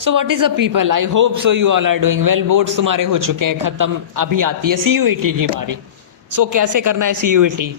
So what is a people, I hope so you all are doing well. Boards तुम्हारे हो चुके हैं खत्म, अभी आती है सीयूईटी की बारी। सो कैसे करना है सीयूईटी,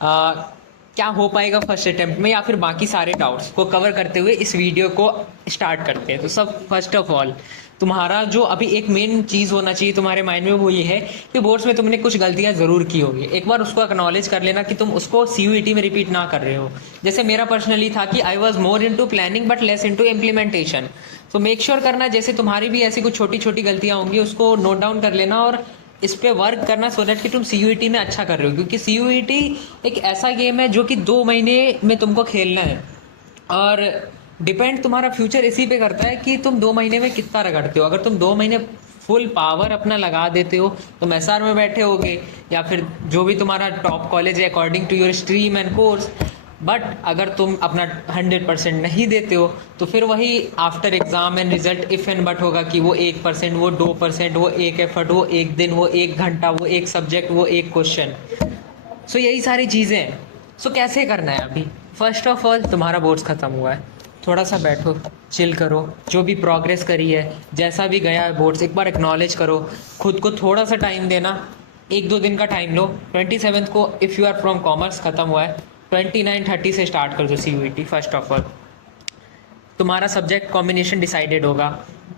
क्या हो पाएगा फर्स्ट अटेम्प्ट में, या फिर बाकी सारे डाउट्स को कवर करते हुए इस वीडियो को स्टार्ट करते हैं। तो सब फर्स्ट ऑफ ऑल तुम्हारा जो अभी एक मेन चीज़ होना चाहिए तुम्हारे माइंड में, वो ये है कि बोर्ड्स में तुमने कुछ गलतियां ज़रूर की होगी। एक बार उसको एक्नॉलेज कर लेना कि तुम उसको सीयूईटी में रिपीट ना कर रहे हो। जैसे मेरा पर्सनली था कि I was more into planning but less into implementation. तो मेक श्योर करना जैसे तुम्हारी भी ऐसी कुछ छोटी छोटी गलतियां होंगी उसको नोट डाउन कर लेना और इस पे वर्क करना सो दैट कि तुम सीयूईटी में अच्छा कर रहे हो। क्योंकि सीयूईटी एक ऐसा गेम है जो कि 2 महीने में तुमको खेलना है, और डिपेंड तुम्हारा फ्यूचर इसी पे करता है कि तुम 2 महीने में कितना रगड़ते हो। अगर तुम 2 महीने फुल पावर अपना लगा देते हो, तुम एसआर में बैठे होगे या फिर जो भी तुम्हारा टॉप कॉलेज है according to your stream and course. But अगर तुम अपना 100% नहीं देते हो तो फिर वही after exam and result if and but होगा कि वो 1%, वो 2%, वो एक एफर्ट, वो एक दिन, वो 1 घंटा, वो एक सब्जेक्ट, वो एक क्वेश्चन। सो यही सारी चीज़ें हैं। सो कैसे करना है अभी, फर्स्ट ऑफ ऑल तुम्हारा बोर्ड्स ख़त्म हुआ है, थोड़ा सा बैठो, चिल करो, जो भी प्रोग्रेस करी है, जैसा भी गया है बोर्ड्स, एक बार एक्नॉलेज करो, खुद को थोड़ा सा टाइम देना, 1-2 दिन का टाइम लो। 27 को if you are from commerce ख़त्म हुआ है, 29-30 से स्टार्ट कर दो सीयूईटी। फर्स्ट ऑफ ऑल तुम्हारा सब्जेक्ट कॉम्बिनेशन डिसाइडेड होगा।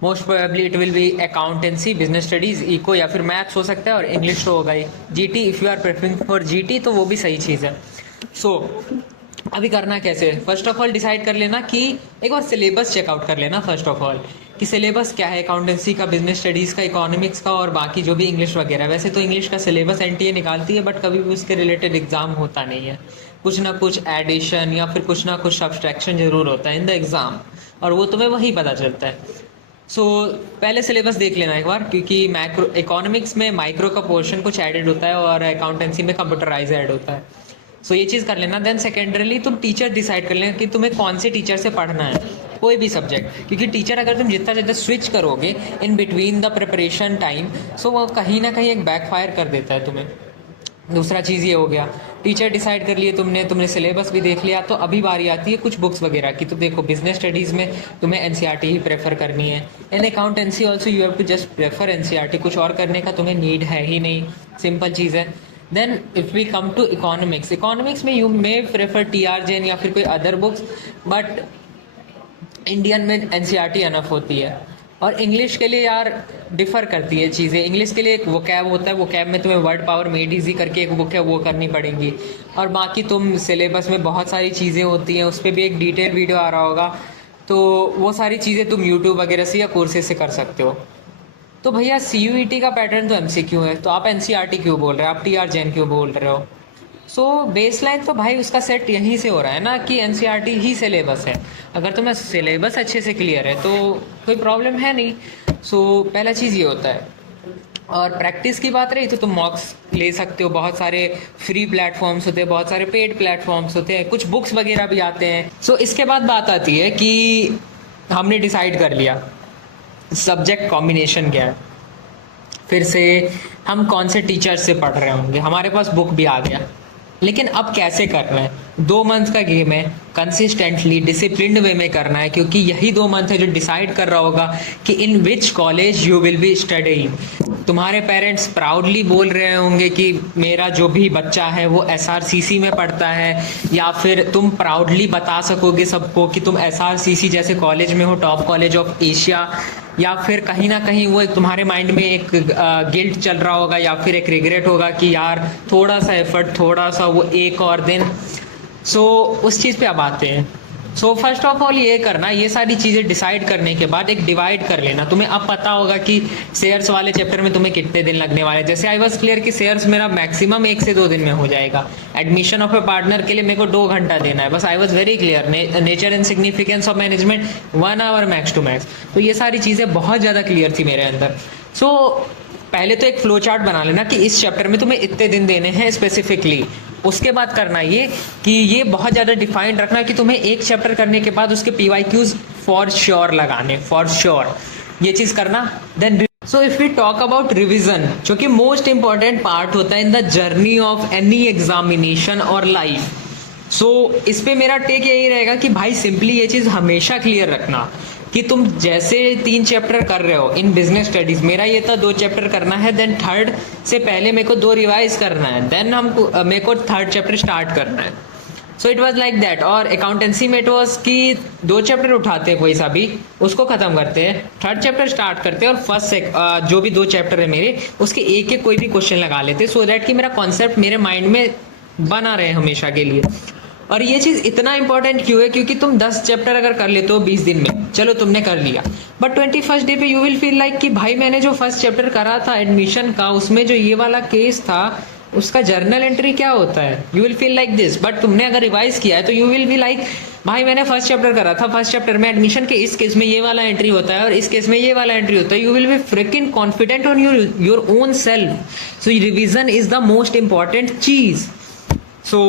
Most probably it will be accountancy, business studies, eco या फिर मैथ्स हो सकता है, और इंग्लिश तो होगा ही। GT if you are preferring for GT तो वो भी सही चीज़ है। सो अभी करना कैसे, फर्स्ट ऑफ ऑल डिसाइड कर लेना कि एक बार सिलेबस चेकआउट कर लेना फर्स्ट ऑफ ऑल कि सिलेबस क्या है अकाउंटेंसी का, बिजनेस स्टडीज़ का, इकोनॉमिक्स का और बाकी जो भी इंग्लिश वगैरह। वैसे तो इंग्लिश का सिलेबस एनटीए निकालती है बट कभी भी उसके रिलेटेड एग्जाम होता नहीं है। कुछ ना कुछ एडिशन या फिर कुछ ना कुछ सब्सट्रैक्शन जरूर होता है इन द एग्ज़ाम, और वो तुम्हें वही पता चलता है। सो पहले सिलेबस देख लेना एक बार, क्योंकि मैक्रो इकोनॉमिक्स में माइक्रो का पोर्शन कुछ एडेड होता है और अकाउंटेंसी में कंप्यूटराइज ऐड होता है। सो ये चीज़ कर लेना। देन सेकेंडरली तुम टीचर डिसाइड कर लेना कि तुम्हें कौन से टीचर से पढ़ना है, कोई भी सब्जेक्ट। क्योंकि टीचर अगर तुम जितना ज़्यादा स्विच करोगे in between the preparation time, so वो कहीं ना कहीं एक बैकफायर कर देता है तुम्हें। दूसरा चीज़ ये हो गया, टीचर डिसाइड कर लिए तुमने सिलेबस भी देख लिया, तो अभी बारी आती है कुछ बुक्स वगैरह की। तो देखो बिजनेस स्टडीज़ में तुम्हें एनसीईआरटी ही प्रेफर करनी है। In accountancy also you have to just prefer NCERT, कुछ और करने का तुम्हें नीड है ही नहीं, सिंपल चीज़ है। Then if we come to economics, economics में you may prefer TR Jain या फिर कोई अदर बुक्स, बट इंडियन में एनसीईआरटी अनफ होती है। और इंग्लिश के लिए यार डिफ़र करती है चीज़ें। इंग्लिश के लिए एक वोकैब होता है, वोकैब में तुम्हें वर्ड पावर मेड इजी करके एक बुक है वो करनी पड़ेगी। और बाकी तुम सिलेबस में बहुत सारी चीज़ें होती हैं, उस पर भी एक डिटेल वीडियो आ रहा होगा, तो वो सारी चीज़ें तुम यूट्यूब वगैरह से या कोर्सेज से कर सकते हो। तो भैया सीयूईटी का पैटर्न तो एमसीक्यू है, तो आप एनसीईआरटी क्यों बोल रहे हो, आप टीआर जैन क्यों बोल रहे हो? सो बेसलाइन तो भाई उसका सेट यहीं से हो रहा है ना कि एनसीईआरटी ही सिलेबस है। अगर तुम्हें सिलेबस अच्छे से क्लियर है तो कोई प्रॉब्लम है नहीं। सो पहला चीज़ ये होता है। और प्रैक्टिस की बात रही तो तुम मॉक्स ले सकते हो, बहुत सारे फ्री प्लेटफॉर्म्स होते हैं, बहुत सारे पेड प्लेटफॉर्म्स होते हैं, कुछ बुक्स वगैरह भी आते हैं। सो इसके बाद बात आती है कि हमने डिसाइड कर लिया सब्जेक्ट कॉम्बिनेशन क्या है, फिर से हम कौन से टीचर से पढ़ रहे होंगे, हमारे पास बुक भी आ गया, लेकिन अब कैसे करना है? 2 मंथ का गेम है, कंसिस्टेंटली डिसिप्लिन्ड वे में करना है, क्योंकि यही 2 मंथ है जो डिसाइड कर रहा होगा कि in which college you will be studying. तुम्हारे पेरेंट्स प्राउडली बोल रहे होंगे कि मेरा जो भी बच्चा है वो एसआरसीसी में पढ़ता है, या फिर तुम प्राउडली बता सकोगे सबको कि तुम एसआरसीसी जैसे कॉलेज में हो, टॉप कॉलेज ऑफ एशिया। या फिर कहीं ना कहीं वो एक तुम्हारे माइंड में एक गिल्ट चल रहा होगा या फिर एक रिग्रेट होगा कि यार थोड़ा सा एफर्ट, थोड़ा सा वो एक और दिन। सो उस चीज़ पे अब आते हैं। सो फर्स्ट ऑफ ऑल ये करना, ये सारी चीज़ें डिसाइड करने के बाद एक डिवाइड कर लेना। तुम्हें अब पता होगा कि शेयर्स वाले चैप्टर में तुम्हें कितने दिन लगने वाले हैं। जैसे आई वॉज क्लियर कि शेयर्स मेरा मैक्सिमम 1 से 2 दिन में हो जाएगा। एडमिशन ऑफ ए पार्टनर के लिए मेरे को 2 घंटा देना है बस। I was very clear. Nature and significance of management 1 hour max to max. तो ये सारी चीज़ें बहुत ज़्यादा क्लियर थी मेरे अंदर। सो पहले तो एक फ्लो चार्ट बना लेना कि इस चैप्टर में तुम्हें इतने दिन देने हैं स्पेसिफिकली। उसके बाद करना ये कि ये बहुत ज़्यादा डिफाइंड रखना कि तुम्हें एक चैप्टर करने के बाद उसके पीवाईक्यूज फॉर श्योर लगाने, फॉर श्योर ये चीज़ करना। Then so if we talk about revision, जो कि मोस्ट इंपॉर्टेंट पार्ट होता है in the journey of any examination और लाइफ। सो इस पे मेरा टेक यही रहेगा कि भाई सिंपली ये चीज़ हमेशा क्लियर रखना कि तुम जैसे 3 चैप्टर कर रहे हो इन बिजनेस स्टडीज, मेरा ये था 2 चैप्टर करना है, देन थर्ड से पहले मेरे को 2 रिवाइज करना है, देन मेरे को थर्ड चैप्टर स्टार्ट करना है। So it was like that. और अकाउंटेंसी में इट वॉज कि 2 चैप्टर उठाते हैं कोई सा भी, उसको खत्म करते हैं, थर्ड चैप्टर स्टार्ट करते हैं और फर्स्ट जो भी 2 चैप्टर है मेरे, उसके एक कोई भी क्वेश्चन लगा लेते, सो दैट कि मेरा कॉन्सेप्ट मेरे माइंड में बना रहे हमेशा के लिए। और ये चीज इतना इंपॉर्टेंट क्यों है, क्योंकि तुम 10 चैप्टर अगर कर लेते हो 20 दिन में, चलो तुमने कर लिया, बट 21st डे पे यू विल फील लाइक कि भाई मैंने जो फर्स्ट चैप्टर करा था एडमिशन का, उसमें जो ये वाला केस था उसका जर्नल एंट्री क्या होता है, you will feel like this. But तुमने अगर रिवाइज किया है तो यू विल बी लाइक भाई मैंने फर्स्ट चैप्टर करा था, फर्स्ट चैप्टर में एडमिशन के इस केस में ये वाला एंट्री होता है और इस केस में ये वाला एंट्री होता है। You will B fricking confident on your own self. So revision is the most important चीज। सो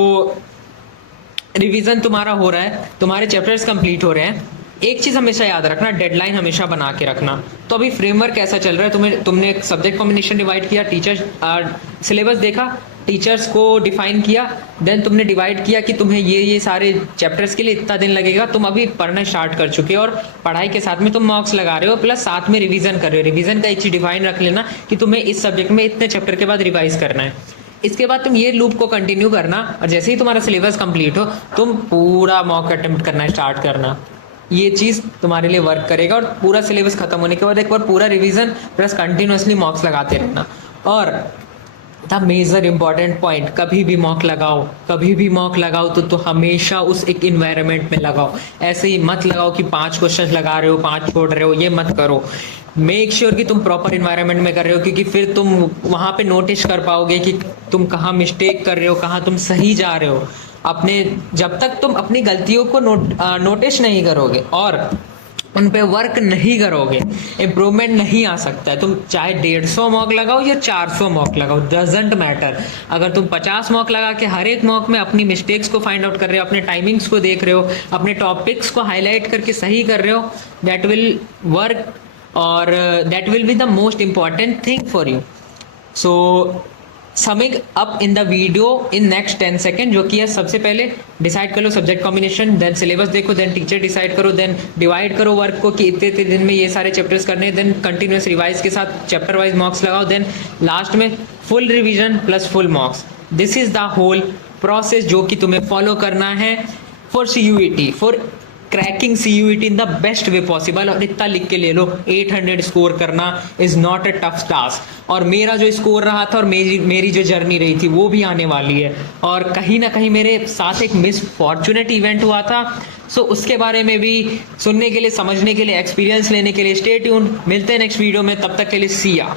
रिवीजन तुम्हारा हो रहा है, तुम्हारे चैप्टर्स कंप्लीट हो रहे हैं, एक चीज हमेशा याद रखना, डेडलाइन हमेशा बना के रखना। तो अभी फ्रेमवर्क कैसा चल रहा है, तुमने सब्जेक्ट कॉम्बिनेशन डिवाइड किया, टीचर्स सिलेबस देखा, टीचर्स को डिफाइन किया, देन तुमने डिवाइड किया कि तुम्हें ये सारे चैप्टर्स के लिए इतना दिन लगेगा, तुम अभी पढ़ना स्टार्ट कर चुके हो और पढ़ाई के साथ में तुम मॉक्स लगा रहे हो, प्लस साथ में रिवीजन कर रहे हो। रिवीजन का एक चीज डिफाइन रख लेना कि तुम्हें इस सब्जेक्ट में इतने चैप्टर के बाद रिवाइज करना है। इसके बाद तुम ये लूप को कंटिन्यू करना और जैसे ही तुम्हारा सिलेबस कंप्लीट हो तुम पूरा मॉक अटेम्प्ट करना स्टार्ट करना। ये चीज तुम्हारे लिए वर्क करेगा। और पूरा सिलेबस खत्म होने के बाद एक बार पूरा रिवीजन प्लस कंटिन्यूअसली मॉक्स लगाते रहना। और द मेजर इंपॉर्टेंट पॉइंट, कभी भी मॉक लगाओ तो हमेशा उस एक इन्वायरमेंट में लगाओ। ऐसे ही मत लगाओ कि 5 क्वेश्चन लगा रहे हो 5 छोड़ रहे हो, ये मत करो। मेक श्योर कि तुम प्रॉपर इन्वायरमेंट में कर रहे हो, क्योंकि फिर तुम वहां पे नोटिस कर पाओगे कि तुम कहाँ मिस्टेक कर रहे हो, कहाँ तुम सही जा रहे हो। जब तक तुम अपनी गलतियों को नोटिस नहीं करोगे और उन पे वर्क नहीं करोगे, इम्प्रूवमेंट नहीं आ सकता है। तुम चाहे 150 मॉक लगाओ या 400 मॉक लगाओ, डजेंट मैटर। अगर तुम 50 मॉक लगा के हर एक मॉक में अपनी मिस्टेक्स को फाइंड आउट कर रहे हो, अपने टाइमिंग्स को देख रहे हो, अपने टॉपिक्स को हाईलाइट करके सही कर रहे हो, दैट विल वर्क और that will be the most important thing for you. So summing up in the video in next 10 second, जो कि है सबसे पहले डिसाइड कर लो सब्जेक्ट कॉम्बिनेशन, देन सिलेबस देखो, देन टीचर डिसाइड करो, देन डिवाइड करो वर्क को कि इतने दिन में ये सारे चैप्टर्स करने, देन कंटिन्यूस रिवाइज के साथ चैप्टर वाइज मॉक्स लगाओ, देन लास्ट में full revision plus full mocks. This is the whole process जो कि तुम्हें फॉलो करना है for CUET, for cracking CUET in the best way possible. और इतना लिख के ले लो, 800 स्कोर करना is not a tough task. और मेरा जो स्कोर रहा था और मेरी जो जर्नी रही थी वो भी आने वाली है। और कहीं ना कहीं मेरे साथ एक मिस फॉर्चुनेट इवेंट हुआ था, सो उसके बारे में भी सुनने के लिए, समझने के लिए, एक्सपीरियंस लेने के लिए स्टे ट्यून्ड। मिलते हैं नेक्स्ट वीडियो में, तब तक के लिए सी या।